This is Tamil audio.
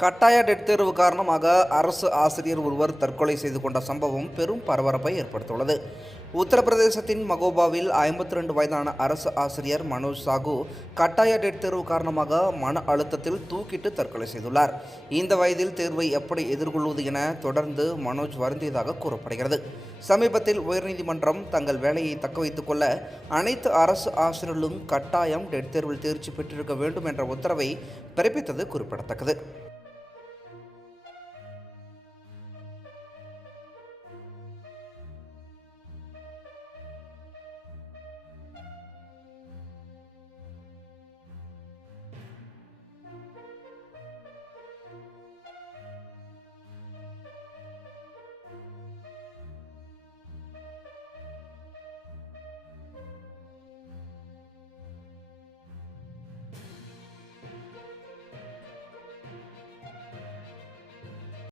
கட்டாய டெட் தேர்வு காரணமாக அரசு ஆசிரியர் ஒருவர் தற்கொலை செய்து கொண்ட சம்பவம் பெரும் பரபரப்பை ஏற்படுத்தியுள்ளது. உத்தரப்பிரதேசத்தின் மகோபாவில் 52 வயதான அரசு ஆசிரியர் மனோஜ் சாகு கட்டாய டெட் தேர்வு காரணமாக மன அழுத்தத்தில் தூக்கிட்டு தற்கொலை செய்துள்ளார். இந்த வயதில் தேர்வை எப்படி எதிர்கொள்வது என தொடர்ந்து மனோஜ் வருந்தியதாக கூறப்படுகிறது. சமீபத்தில் உயர்நீதிமன்றம் தங்கள் வேலையை தக்க வைத்துக் கொள்ள அனைத்து அரசு ஆசிரியர்களும் கட்டாயம் டெட் தேர்வில் தேர்ச்சி பெற்றிருக்க வேண்டும் என்ற உத்தரவை பிறப்பித்தது குறிப்பிடத்தக்கது.